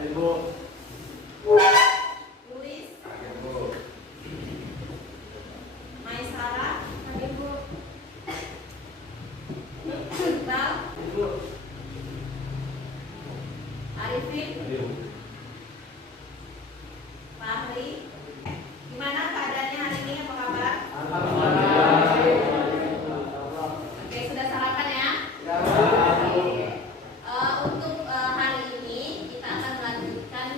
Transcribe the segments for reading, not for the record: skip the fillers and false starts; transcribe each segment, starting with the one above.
Ibu. Luis, Ibu. Maisara, Ibu. Iqbal, Ibu. Arifin, Ibu. Fahri. Gimana keadaannya hari ini? Apa kabar? Oke, sudah sarapan ya? Oke. Untuk hari ini kita akan melanjutkan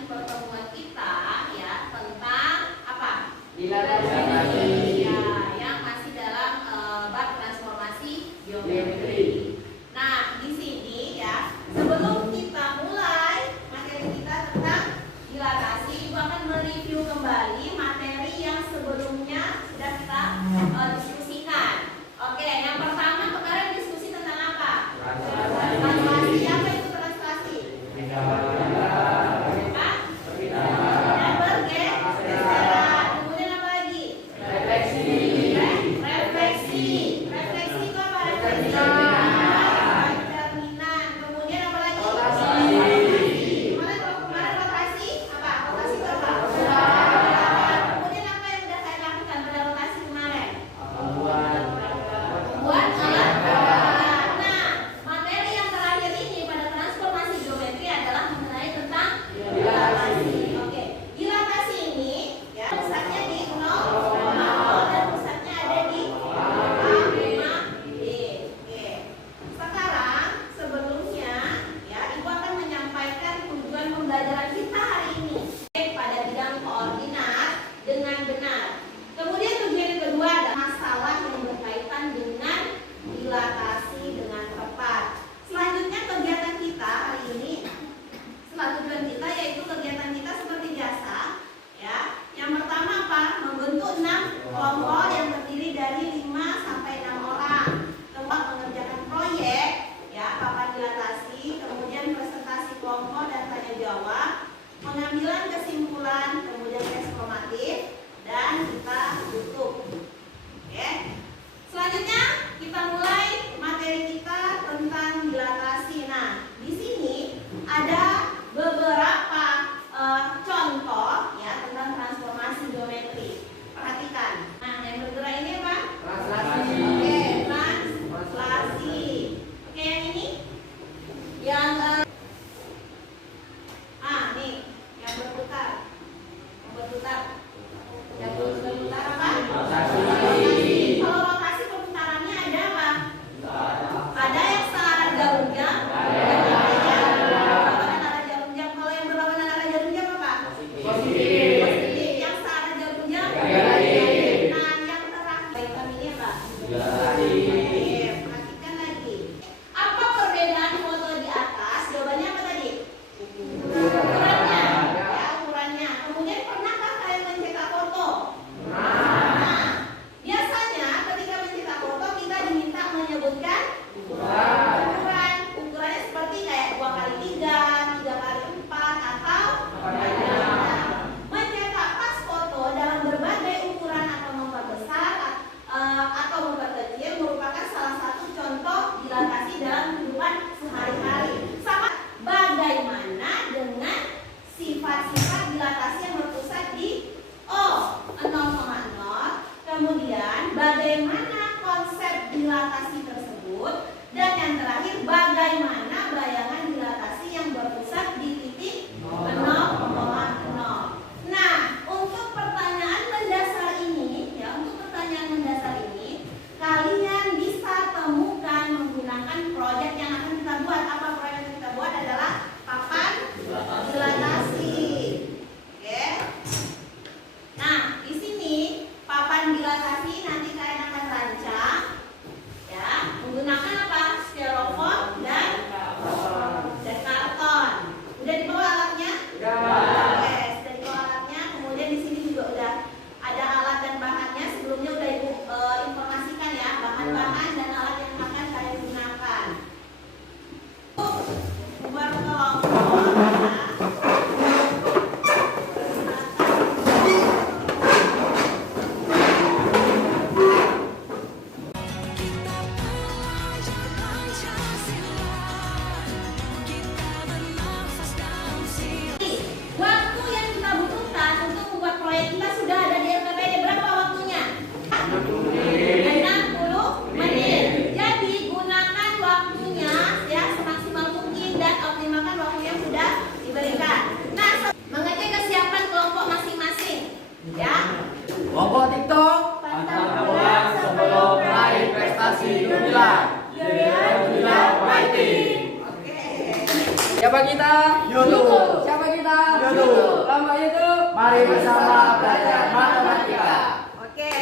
kita? YouTube. Siapa kita? YouTube. Lomba YouTube. Mari bersama belajar matematika. Oke.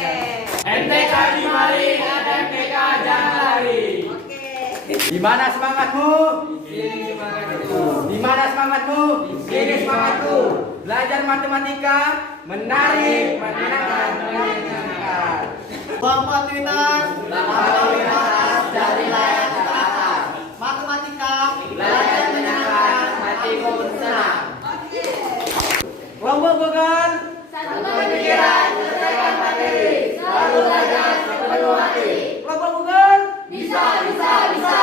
MTK di mari, MTK jangan lari. Oke. Di mana semangatmu? Ini semangatku. Di mana semangatmu? Ini semangatku. Belajar matematika menarik, menyenangkan, menyenangkan. Buang aktivitas dari layar ke atas. Matematika Belajar menyenangkan, hatimu senang. Oke. Kelompok bukan? Satukan pikiran, selesaikan materi. Selalu belajar sepenuh hati. Kelompok bukan? Bisa, bisa, bisa.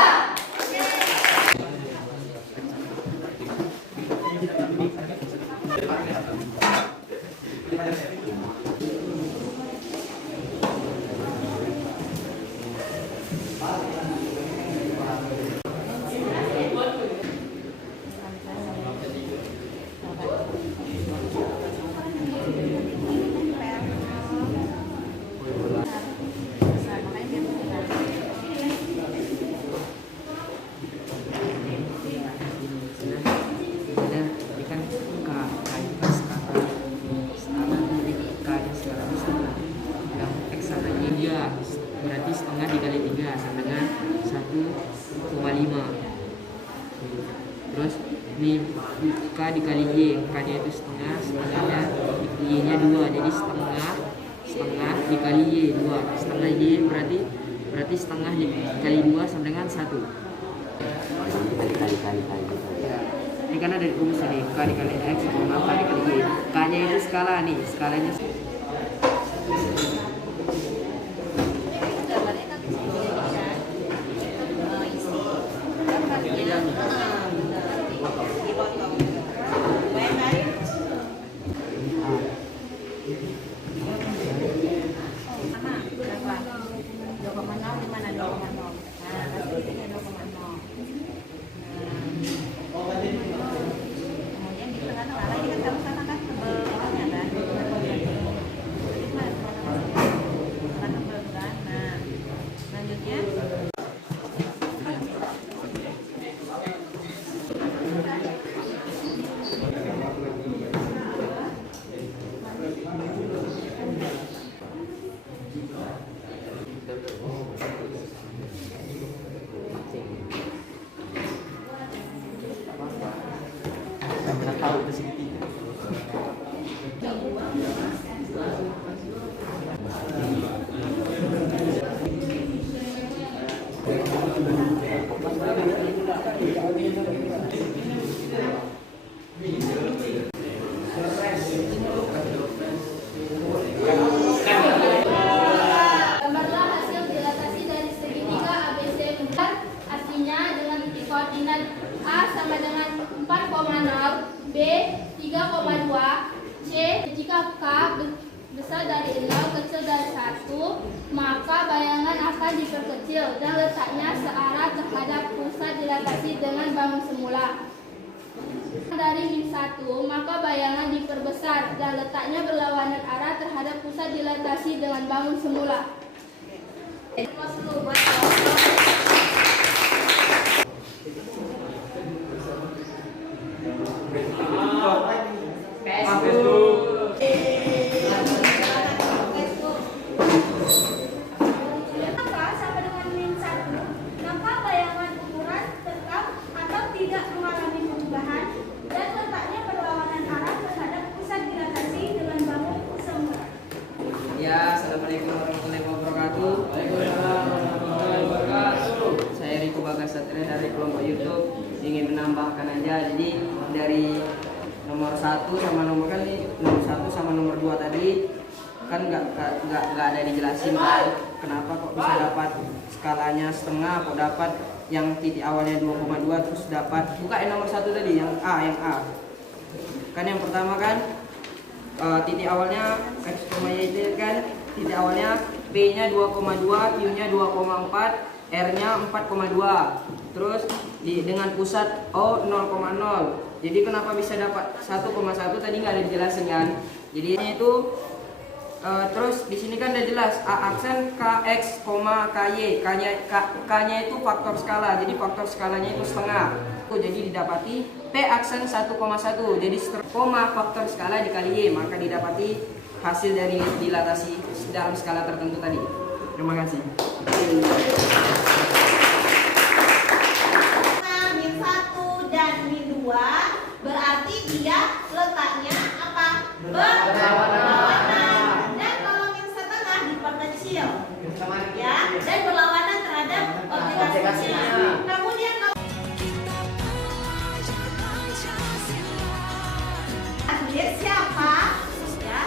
Berarti setengah dikali 3 sama dengan 1,5. Terus ini K dikali Y, K nya itu setengah, setengahnya Y nya 2, jadi setengah dikali Y 2, setengah Y berarti setengah dikali 2 sama dengan 1. Ya. Ini kan ada rumus ini, K dikali X sama K dikali Y. K nya itu skala nih, skalanya Gambarlah hasil dilatasi dari segitiga ABC 4, artinya dengan titik koordinat A sama dengan 4,0, B 3,2, C jika K besar dari 0 kecil dari 1, maka bayangan akan diperkecil dan letaknya searah terhadap pusat dilatasi dengan bangun semula. Dari min 1, maka bayangan diperbesar dan letaknya berlawanan arah terhadap pusat dilatasi dengan bangun semula. Maka sama dengan min 1, maka bayangan ukuran tetap atau tidak mengalami perubahan dan letaknya berlawanan arah terhadap pusat dilatasi dengan bangun semula. Ya, assalamualaikum warahmatullahi wabarakatuh. Saya Riko Bagas Satria dari kelompok YouTube. Ingin menambahkan aja, jadi dari nomor 1 sama nomor 1 sama nomor 2 tadi kan nggak ada dijelasin kan kenapa kok bisa dapat skalanya setengah, kok dapat yang titik awalnya 2,2 terus dapat bukan nomor 1 tadi yang A kan yang pertama kan titik awalnya X, Y itu kan titik awalnya P nya 2,2, Q nya 2,4, R nya 4,2, terus dengan pusat O 0,0. Jadi kenapa bisa dapat 1,1 tadi nggak ada dijelasin kan, jadi itu Terus di sini kan udah jelas A aksen KX, KY. K-nya itu faktor skala, jadi faktor skalanya itu setengah. Jadi didapati P aksen 1,1. Jadi koma faktor skala dikali Y, maka didapati hasil dari dilatasi dalam skala tertentu tadi. Terima kasih. Min 1 dan min 2 berarti dia letaknya apa? Berlawanan. Dan kalau min setengah diperkecil, ya, dan berlawanan terhadap objek aslinya. Kemudian siapa ya,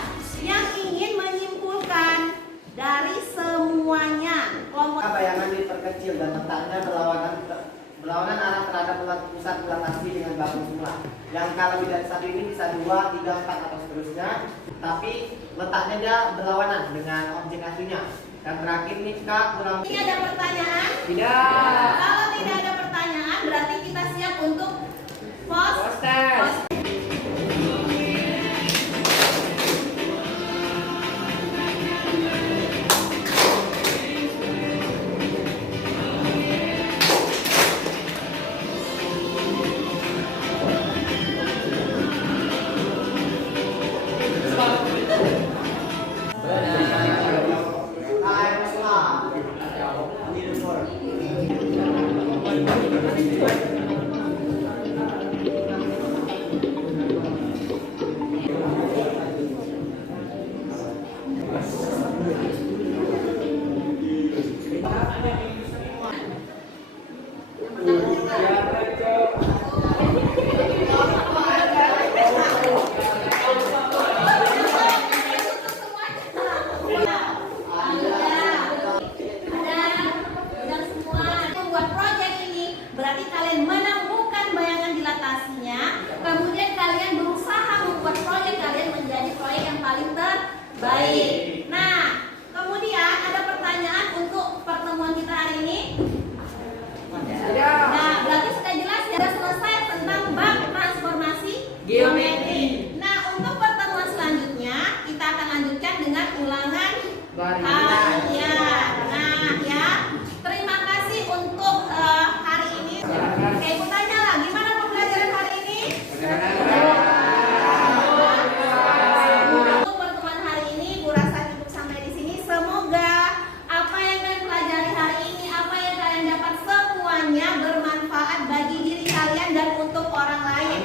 yang ingin menyimpulkan dari semuanya kelompok Bayangan diperkecil dan letaknya berlawanan arah terhadap pusat ulang asli dengan bangun semula. Yang kalau lebih dari satu ini bisa 2, 3, 4 atau seterusnya. Tapi letaknya dia berlawanan dengan objek aslinya. Dan terakhir nih Kak kurang. ini ada pertanyaan? Tidak. Kalau tidak ada pertanyaan berarti kita siap untuk post. Berarti kalian menemukan bayangan dilatasinya, kemudian kalian berusaha membuat proyek kalian menjadi proyek yang paling terbaik. Nah, kemudian ada pertanyaan untuk pertemuan kita hari ini. Nah, berarti sudah jelas ya, sudah selesai tentang bab transformasi geometri. Nah, untuk pertemuan selanjutnya kita akan lanjutkan dengan ulangan harian. Nah, ya, terima kasih untuk hari ini. Oke, aku tanya lah, gimana pembelajaran hari ini? Untuk pertemuan hari ini, Bu rasa cukup sampai di sini. Semoga apa yang kalian pelajari hari ini, apa yang kalian dapat semuanya bermanfaat bagi diri kalian dan untuk orang lain.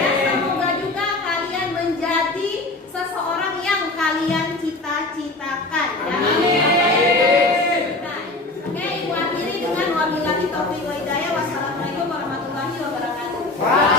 Dan semoga juga kalian menjadi seseorang yang kalian cita-citakan. Ya. Nah, oke, Ibu akhiri dengan wabillahi taufiq wa hidayah. Wassalamualaikum warahmatullahi wabarakatuh.